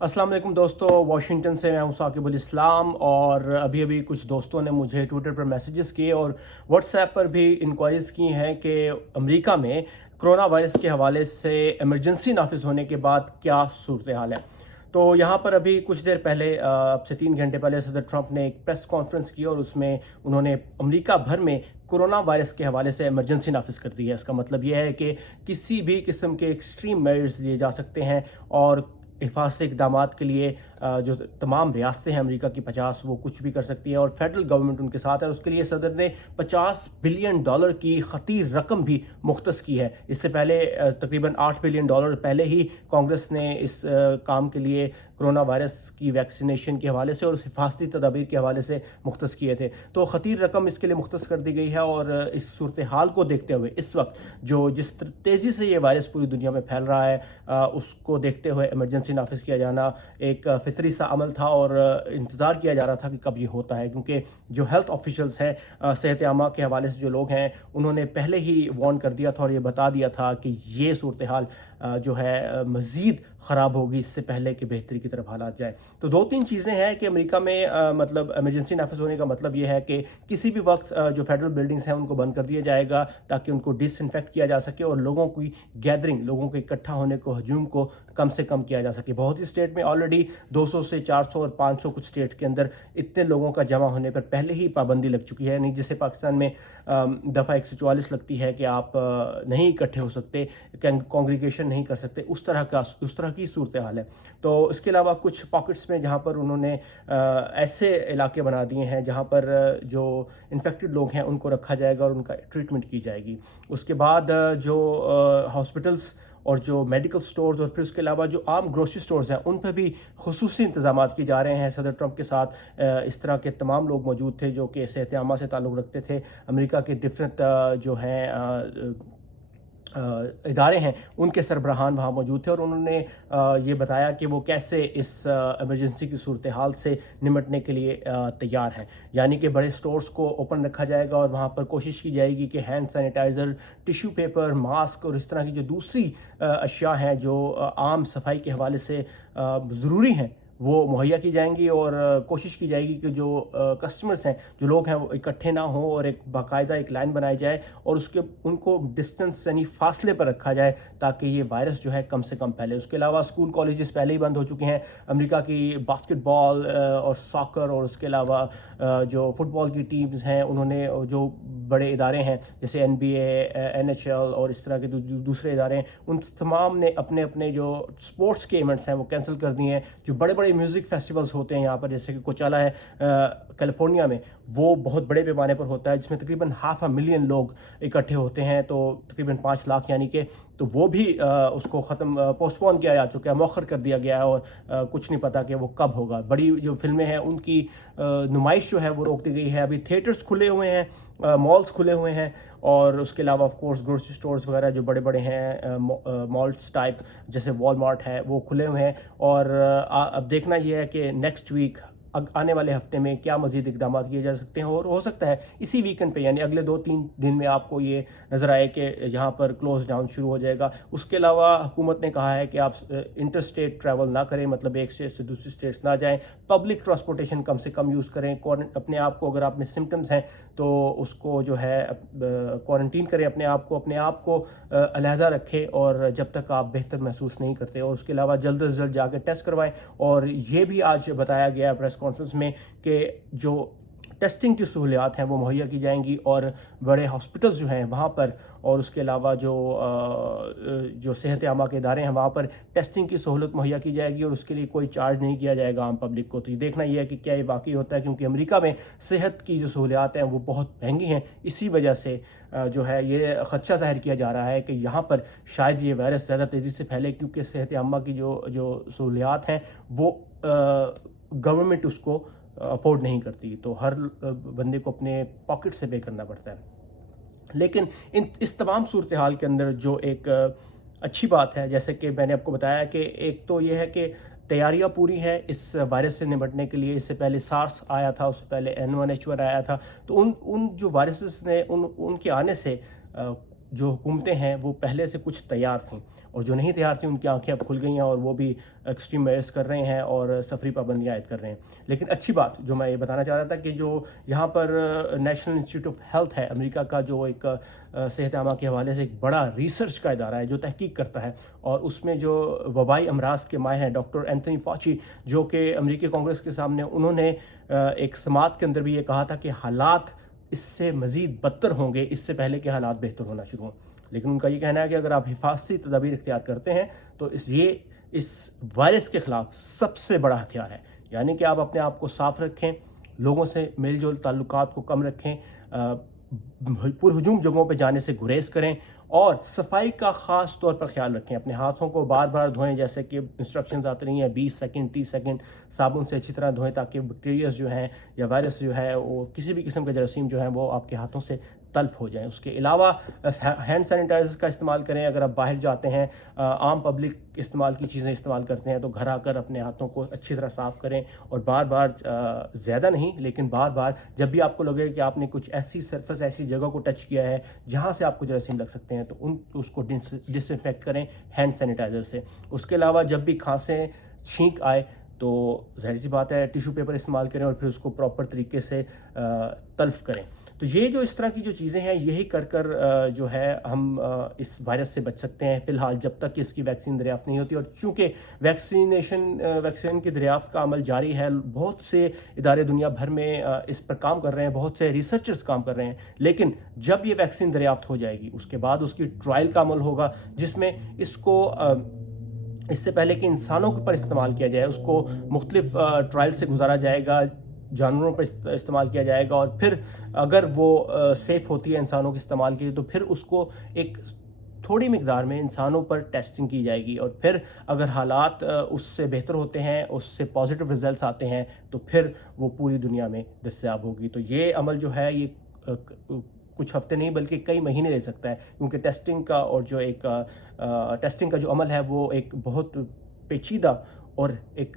अस्सलाम वालेकुम दोस्तों, वाशिंगटन से मैं हूं साकिब उल इस्लाम। और अभी कुछ दोस्तों ने मुझे ट्विटर पर मैसेजेस किए और व्हाट्सएप पर भी इंक्वायरीज़ की हैं कि अमेरिका में कोरोना वायरस के हवाले से इमरजेंसी नाफिज होने के बाद क्या सूरत हाल है। तो यहाँ पर अभी कुछ देर पहले, अब से 3 घंटे पहले, सदर ट्रंप ने एक प्रेस कॉन्फ्रेंस की और उसमें उन्होंने अमेरिका भर में कोरोना वायरस के हवाले से इमरजेंसी नाफिज कर दी है। इसका मतलब यह है कि किसी भी किस्म के एक्सट्रीम मेजर्स लिए जा सकते हैं और हिफाजती इक़दाम के लिए जो तमाम रियासतें हैं अमेरिका की 50, वो कुछ भी कर सकती हैं और फेडरल गवर्नमेंट उनके साथ है। उसके लिए सदर ने $50 बिलियन की खतीर रकम भी मुख्तस की है। इससे पहले तकरीबन $8 बिलियन पहले ही कांग्रेस ने इस काम के लिए कोरोना वायरस की वैक्सीनेशन के हवाले से और उस हिफाजती तदाबीर के हवाले से मुख्तस किए थे। तो खतीर रकम इसके लिए मुख्तस कर दी गई है और इस सूरत हाल को देखते हुए इस वक्त जिस तेज़ी से ये वायरस पूरी दुनिया में फैल रहा है, उसको देखते हुए इमरजेंसी नाफिज किया जाना एक फितरी सा अमल था और इंतज़ार किया जा रहा था कि कब ये होता है, क्योंकि जो हेल्थ ऑफिशल्स हैं, सेहत आमा के हवाले से जो लोग हैं, उन्होंने पहले ही वार्न कर दिया था और ये बता दिया था कि ये सूरत हाल जो है मज़ीद ख़राब होगी इससे पहले कि बेहतरी की तरफ हालात जाए। तो 2-3 चीज़ें हैं कि अमेरिका में मतलब इमरजेंसी नाफिज होने का मतलब ये है कि किसी भी वक्त जो फेडरल बिल्डिंग्स हैं उनको बंद कर दिया जाएगा ताकि उनको डिसइंफेक्ट किया जा सके और लोगों की गैदरिंग, लोगों के इकट्ठा होने को, हजूम को कम से कम किया जा सके। बहुत ही स्टेट में ऑलरेडी 200 से 400 और 500 कुछ स्टेट के अंदर इतने लोगों का जमा होने पर पहले ही पाबंदी लग चुकी है। नहीं, जैसे पाकिस्तान में दफ़ा 144 लगती है कि आप नहीं इकट्ठे हो सकते, कॉन्ग्रीगेशन नहीं कर सकते, उस तरह की सूरत हाल है। तो इसके अलावा कुछ पॉकेट्स में जहाँ पर उन्होंने ऐसे इलाके बना दिए हैं जहाँ पर जो इन्फेक्टेड लोग हैं उनको रखा जाएगा और उनका ट्रीटमेंट की जाएगी। उसके बाद जो हॉस्पिटल्स और जो मेडिकल स्टोर्स और फिर उसके अलावा जो आम ग्रोसरी स्टोर्स हैं उन पर भी खुसूसी इंतजाम किए जा रहे हैं। सदर ट्रंप के साथ इस तरह के तमाम लोग मौजूद थे जो कि सेहत आमा से ताल्लुक़ रखते थे। अमेरिका के डिफरेंट जो हैं इदारे हैं उनके सरबराहान वहाँ मौजूद थे और उन्होंने ये बताया कि वो कैसे इस इमरजेंसी की सूरत हाल से निमटने के लिए तैयार हैं। यानी कि बड़े स्टोर्स को ओपन रखा जाएगा और वहाँ पर कोशिश की जाएगी कि hand sanitiser, tissue paper, mask और इस तरह की जो दूसरी अशिया हैं जो आम सफाई के हवाले से ज़रूरी हैं वो मुहैया की जाएंगी और कोशिश की जाएगी कि जो कस्टमर्स हैं, जो लोग हैं, वो इकट्ठे ना हों और एक बाकायदा एक लाइन बनाई जाए और उनको डिस्टेंस यानी फासले पर रखा जाए ताकि ये वायरस जो है कम से कम फैले। उसके अलावा स्कूल कॉलेजेस पहले ही बंद हो चुके हैं। अमेरिका की बास्केटबॉल और सॉकर और उसके अलावा जो फुटबॉल की टीम्स हैं, उन्होंने जो बड़े इदारे हैं जैसे NBA, NHL और इस तरह के दूसरे इदारे हैं, उन तमाम ने अपने अपने जो स्पोर्ट्स के इवेंट्स हैं वो कैंसिल कर दिए हैं। जो बड़े बड़े म्यूज़िक फेस्टिवल्स होते हैं यहाँ पर, जैसे कि कोचाला है कैलिफोर्निया में, वो बहुत बड़े पैमाने पर होता है जिसमें तकरीबन 500,000 लोग इकट्ठे होते हैं, तो तकरीबन 5 लाख यानी कि, तो वो भी उसको पोस्टपोन किया जा चुका है, मौखर कर दिया गया है और कुछ नहीं पता कि वो कब होगा। बड़ी जो फिल्में हैं उनकी नुमाइश जो है वो रोक दी गई है। अभी थिएटर्स खुले हुए हैं, मॉल्स खुले हुए हैं और उसके अलावा ऑफ कोर्स ग्रोसरी स्टोर्स वगैरह जो बड़े बड़े हैं, मॉल्स टाइप जैसे वॉलमार्ट है, वो खुले हुए हैं। और अब देखना यह है कि नेक्स्ट वीक, आने वाले हफ्ते में क्या मज़ीद इकदाम किए जा सकते हैं और हो सकता है इसी वीकेंड पे यानी अगले 2-3 दिन में आपको ये नज़र आए कि यहाँ पर क्लोज डाउन शुरू हो जाएगा। उसके अलावा हुकूमत ने कहा है कि आप इंटर स्टेट ट्रैवल ना करें, मतलब एक स्टेट से दूसरी स्टेट्स ना जाएं, पब्लिक ट्रांसपोर्टेशन कम से कम यूज़ करें, अपने आप को, अगर आप में सिम्टम्स हैं तो उसको जो है क्वारंटीन करें, अपने आप को अलहदा रखें और जब तक आप बेहतर महसूस नहीं करते। और उसके अलावा जल्द से जल्द जाकर टेस्ट करवाएं। और ये भी आज बताया गया प्रेस कॉन्फ्रेंस में कि जो टेस्टिंग की सहूलियात हैं वो मुहैया की जाएंगी और बड़े हॉस्पिटल्स जो हैं वहाँ पर और उसके अलावा जो सेहत आमा के इदारे हैं वहाँ पर टेस्टिंग की सहूलत मुहैया की जाएगी और उसके लिए कोई चार्ज नहीं किया जाएगा आम पब्लिक को। तो ये देखना ये है कि क्या ये वाकई होता है, क्योंकि अमेरिका में सेहत की जो सहूलियात हैं वो बहुत महंगी हैं। इसी वजह से जो है ये ख़दशा ज़ाहिर किया जा रहा है कि यहाँ पर शायद ये वायरस ज़्यादा तेज़ी से फैले, क्योंकि सेहत आमा की जो सहूलियात हैं वो गवर्नमेंट उसको अफोर्ड नहीं करती, तो हर बंदे को अपने पॉकेट से पे करना पड़ता है। लेकिन इस तमाम सूरत हाल के अंदर जो एक अच्छी बात है, जैसे कि मैंने आपको बताया कि एक तो ये है कि तैयारियां पूरी हैं इस वायरस से निपटने के लिए। इससे पहले सार्स आया था, उससे पहले N1H1 आया था, तो उन जो वायरसेस ने उनके आने से जो हुकूमतें हैं वो पहले से कुछ तैयार थीं, और जो नहीं तैयार थी उनकी आंखें अब खुल गई हैं और वो भी एक्सट्रीम मेजर्स कर रहे हैं और सफरी पाबंदियाँ आयद कर रहे हैं। लेकिन अच्छी बात जो मैं ये बताना चाह रहा था कि जो यहाँ पर नेशनल इंस्टीट्यूट ऑफ हेल्थ है अमेरिका का, जो एक सेहत आमा के हवाले से एक बड़ा रिसर्च का इदारा है जो तहकीक करता है, और उसमें जो वबाई अमराज के माहिर हैं डॉक्टर एंथनी फाची, जो कि अमेरिकी कांग्रेस के सामने उन्होंने एक समात के अंदर भी ये कहा था कि हालात इससे मज़ीद बदतर होंगे इससे पहले कि हालात बेहतर होना शुरू हों। लेकिन उनका ये कहना है कि अगर आप हिफाजती तदाबीर इख्तियार करते हैं तो इस वायरस के ख़िलाफ़ सबसे बड़ा हथियार है। यानी कि आप अपने आप को साफ़ रखें, लोगों से मेल जोल ताल्लुकात को कम रखें, पुरहजूम जगहों पर जाने से गुरेज करें, और सफाई का ख़ास तौर पर ख्याल रखें। अपने हाथों को बार बार धोएं, जैसे कि इंस्ट्रक्शंस आती रही हैं, 20 सेकंड 30 सेकंड साबुन से अच्छी तरह धोएं, ताकि बैक्टीरियाज जो हैं या वायरस जो है वो किसी भी किस्म के जरासीम जो हैं वो आपके हाथों से तल्फ हो जाएं। उसके अलावा हैंड सैनिटाइजर्स का इस्तेमाल करें। अगर आप बाहर जाते हैं, आम पब्लिक इस्तेमाल की चीज़ें इस्तेमाल करते हैं, तो घर आकर अपने हाथों को अच्छी तरह साफ़ करें, और बार बार ज़्यादा नहीं लेकिन बार बार जब भी आपको लगे कि आपने कुछ ऐसी सरफेस ऐसी जगह को टच किया है जहाँ से आपको जरासीम लग सकते हैं, तो उसको डिसइंफेक्ट करें हैंड सैनिटाइज़र से। उसके अलावा जब भी खांसें छींक आए तो ज़ाहिर सी बात है टिशू पेपर इस्तेमाल करें और फिर उसको प्रॉपर तरीके से तल्फ करें। तो ये जो इस तरह की जो चीज़ें हैं, यही कर जो है हम इस वायरस से बच सकते हैं फ़िलहाल, जब तक कि इसकी वैक्सीन दरियाफ़्त नहीं होती। और चूँकि वैक्सीन की दरियाफ़्त का अमल जारी है, बहुत से इदारे दुनिया भर में इस पर काम कर रहे हैं, बहुत से रिसर्चर्स काम कर रहे हैं, लेकिन जब ये वैक्सीन दरियाफ़्त हो जाएगी उसके बाद उसकी ट्रायल का अमल होगा, जिसमें इसको इससे पहले कि इंसानों पर इस्तेमाल किया जाए उसको मुख्तलिफ ट्रायल से गुजारा जाएगा, जानवरों पर इस्तेमाल किया जाएगा, और फिर अगर वो सेफ़ होती है इंसानों के इस्तेमाल के लिए तो फिर उसको एक थोड़ी मिकदार में इंसानों पर टेस्टिंग की जाएगी, और फिर अगर हालात उससे बेहतर होते हैं, उससे पॉजिटिव रिजल्ट्स आते हैं, तो फिर वो पूरी दुनिया में दस्तयाब होगी। तो ये अमल जो है ये कुछ हफ्ते नहीं बल्कि कई महीने ले सकता है, क्योंकि टेस्टिंग का जो अमल है वो एक बहुत पेचीदा और एक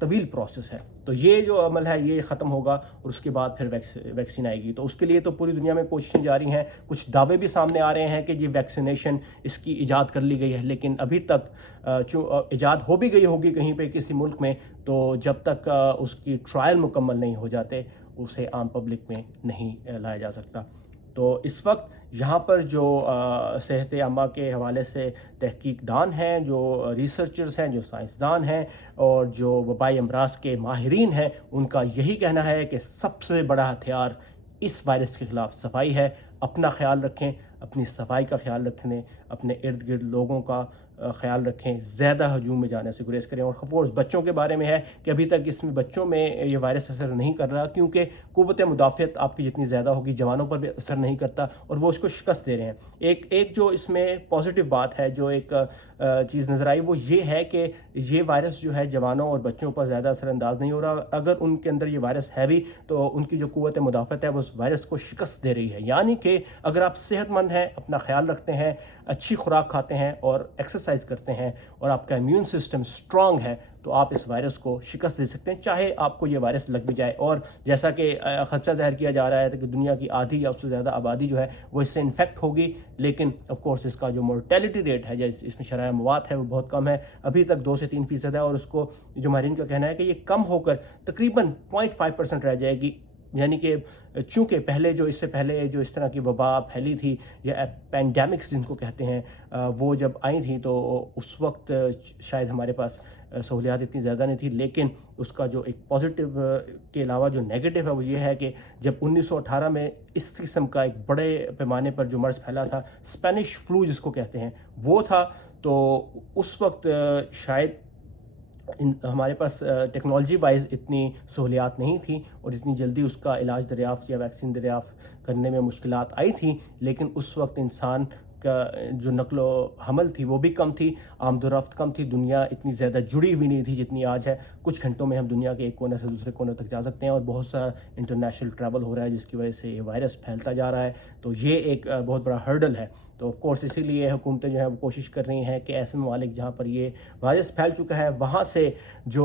तवील प्रोसेस है। तो ये जो अमल है ये ख़त्म होगा और उसके बाद फिर वैक्सीन आएगी। तो उसके लिए तो पूरी दुनिया में कोशिशें जारी हैं। कुछ दावे भी सामने आ रहे हैं कि ये वैक्सीनेशन इसकी ईजाद कर ली गई है, लेकिन अभी तक ईजाद हो भी गई होगी कहीं पे किसी मुल्क में, तो जब तक उसकी ट्रायल मुकम्मल नहीं हो जाते उसे आम पब्लिक में नहीं लाया जा सकता। तो इस वक्त यहाँ पर जो सेहत आमा के हवाले से तहकीकदान हैं, जो रिसर्चर्स हैं, जो साइंसदान हैं और जो वबाई अमराज के माहिरीन हैं, उनका यही कहना है कि सबसे बड़ा हथियार इस वायरस के ख़िलाफ़ सफाई है। अपना ख्याल रखें, अपनी सफाई का ख्याल रखने, अपने इर्द गिर्द लोगों का ख्याल रखें, ज़्यादा हजूम में जाने से गुरेज करें। और ख़ास बच्चों के बारे में है कि अभी तक इसमें बच्चों में ये वायरस असर नहीं कर रहा, क्योंकि क़ुव्वत मुदाफ़ियत आपकी जितनी ज़्यादा होगी जवानों पर भी असर नहीं करता और वो उसको शिकस्त दे रहे हैं। एक जो इसमें पॉजिटिव बात है, जो एक चीज़ नज़र आई, वो ये है कि ये वायरस जो है जवानों और बच्चों पर ज़्यादा असरअंदाज नहीं हो रहा। अगर उनके अंदर ये वायरस है भी तो उनकी जो क़ुव्वत मुदाफ़ियत है वो उस वायरस को शिकस्त दे रही है। यानी कि अगर आप सेहतमंद हैं, अपना ख्याल रखते हैं, अच्छी खुराक खाते हैं और एक्सरसाइज करते हैं और आपका इम्यून सिस्टम स्ट्रांग है, तो आप इस वायरस को शिकस्त दे सकते हैं, चाहे आपको ये वायरस लग भी जाए। और जैसा कि खदशा ज़ाहिर किया जा रहा है कि दुनिया की आधी या उससे ज़्यादा आबादी जो है वो इससे इन्फेक्ट होगी, लेकिन ऑफ कोर्स इसका जो मोर्टेलिटी रेट है, जैसे इसमें शरह मवात है, वो बहुत कम है, अभी तक 2 से 3% है। और उसको जो माहिरीन का कहना है कि ये कम होकर तकरीबन 0.5% रह जाएगी। यानी कि चूँकि इससे पहले जो इस तरह की वबा फैली थी या पैंडेमिक्स जिनको कहते हैं, वो जब आई थी तो उस वक्त शायद हमारे पास सहूलियात इतनी ज़्यादा नहीं थी, लेकिन उसका जो एक पॉजिटिव के अलावा जो नेगेटिव है वो ये है कि जब 1918 में इस किस्म का एक बड़े पैमाने पर जो मर्ज़ फैला था, स्पेनिश फ्लू जिसको कहते हैं, वो था, तो उस वक्त शायद हमारे पास टेक्नोलॉजी वाइज इतनी सहूलियात नहीं थी और इतनी जल्दी उसका इलाज दरियाफ़्त या वैक्सीन दरियाफ़्त करने में मुश्किलात आई थी। लेकिन उस वक्त इंसान का जो नक्लो हमल थी वो भी कम थी, आमदोरफ्त कम थी, दुनिया इतनी ज़्यादा जुड़ी हुई नहीं थी जितनी आज है। कुछ घंटों में हम दुनिया के एक कोने से दूसरे कोने तक जा सकते हैं और बहुत सा इंटरनेशनल ट्रैवल हो रहा है जिसकी वजह से ये वायरस फैलता जा रहा है। तो ये एक बहुत बड़ा हर्डल है। तो ऑफ कोर्स इसीलिए हुकूमतें जो है वो कोशिश कर रही हैं कि ऐसे ममालिक जहाँ पर ये वायरस फैल चुका है वहाँ से जो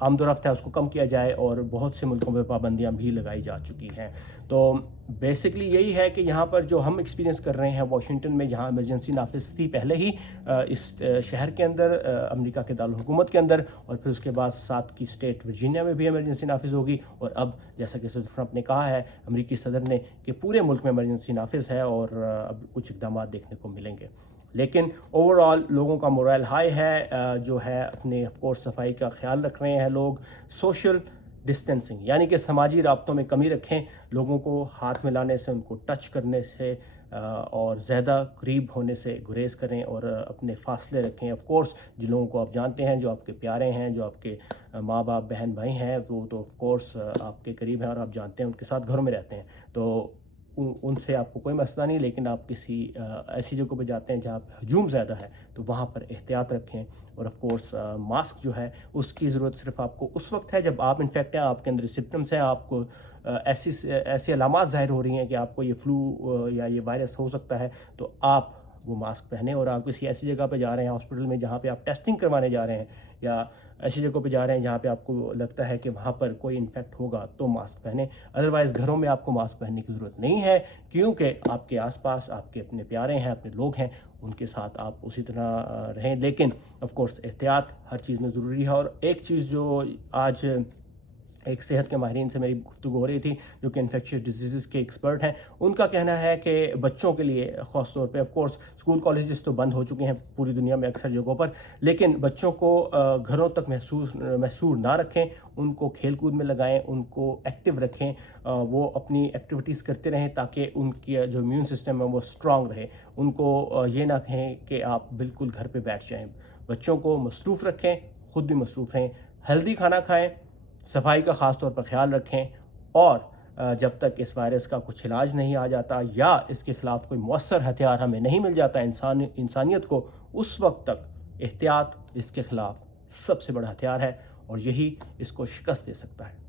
आमदोरफ्त है उसको कम किया जाए, और बहुत से मुल्कों में पाबंदियाँ भी लगाई जा चुकी हैं। تو بیسکلی یہی ہے کہ یہاں پر جو ہم ایکسپیرینس کر رہے ہیں واشنگٹن میں، جہاں ایمرجنسی نافذ تھی پہلے ہی اس شہر کے اندر، امریکہ کے دارالحکومت کے اندر، اور پھر اس کے بعد ساتھ کی اسٹیٹ ورجینیا میں بھی ایمرجنسی نافذ ہوگی، اور اب جیسا کہ صدر ٹرمپ نے کہا ہے، امریکی صدر نے، کہ پورے ملک میں ایمرجنسی نافذ ہے اور اب کچھ اقدامات دیکھنے کو ملیں گے۔ لیکن اوور آل لوگوں کا مورائل ہائی ہے، جو ہے اپنے آف کورس صفائی کا خیال رکھ رہے ہیں لوگ، سوشل ڈسٹینسنگ یعنی کہ سماجی رابطوں میں کمی رکھیں، لوگوں کو ہاتھ ملانے سے، ان کو ٹچ کرنے سے اور زیادہ قریب ہونے سے گریز کریں اور اپنے فاصلے رکھیں۔ آف کورس جن لوگوں کو آپ جانتے ہیں، جو آپ کے پیارے ہیں، جو آپ کے ماں باپ بہن بھائی ہیں، وہ تو آف کورس آپ کے قریب ہیں اور آپ جانتے ہیں، ان کے ساتھ گھروں میں رہتے ہیں، تو ان سے آپ کو کوئی مسئلہ نہیں۔ لیکن آپ کسی ایسی جگہ پہ جاتے ہیں جہاں پہ ہجوم زیادہ ہے، تو وہاں پر احتیاط رکھیں، اور آف کورس ماسک جو ہے اس کی ضرورت صرف آپ کو اس وقت ہے جب آپ انفیکٹ ہیں، آپ کے اندر سمپٹمس ہیں، آپ کو ایسی علامات ظاہر ہو رہی ہیں کہ آپ کو یہ فلو یا یہ وائرس ہو سکتا ہے، تو آپ وہ ماسک پہنیں۔ اور آپ کسی ایسی جگہ پہ جا رہے ہیں، ہاسپٹل میں، جہاں پہ آپ ٹیسٹنگ کروانے جا رہے ہیں، یا ایسی جگہ پہ جا رہے ہیں جہاں پہ آپ کو لگتا ہے کہ وہاں پر کوئی انفیکٹ ہوگا، تو ماسک پہنیں۔ ادروائز گھروں میں آپ کو ماسک پہننے کی ضرورت نہیں ہے، کیونکہ آپ کے آس پاس آپ کے اپنے پیارے ہیں، اپنے لوگ ہیں، ان کے ساتھ آپ اسی طرح رہیں۔ لیکن آف کورس احتیاط ہر چیز میں ضروری ہے۔ اور ایک چیز جو آج ایک صحت کے ماہرین سے میری گفتگو ہو رہی تھی، جو کہ انفیکشس ڈیزیزز کے ایکسپرٹ ہیں، ان کا کہنا ہے کہ بچوں کے لیے خاص طور پہ، آف کورس اسکول کالجز تو بند ہو چکے ہیں پوری دنیا میں اکثر جگہوں پر، لیکن بچوں کو گھروں تک محصور نہ رکھیں، ان کو کھیل کود میں لگائیں، ان کو ایکٹیو رکھیں، وہ اپنی ایکٹیویٹیز کرتے رہیں تاکہ ان کی جو امیون سسٹم ہے وہ اسٹرانگ رہے۔ ان کو یہ نہ کہیں کہ آپ بالکل گھر پہ بیٹھ جائیں۔ بچوں کو مصروف رکھیں، خود بھی مصروف رہیں، ہیلدی کھانا کھائیں، صفائی کا خاص طور پر خیال رکھیں، اور جب تک اس وائرس کا کچھ علاج نہیں آ جاتا یا اس کے خلاف کوئی مؤثر ہتھیار ہمیں نہیں مل جاتا انسانیت کو، اس وقت تک احتیاط اس کے خلاف سب سے بڑا ہتھیار ہے، اور یہی اس کو شکست دے سکتا ہے۔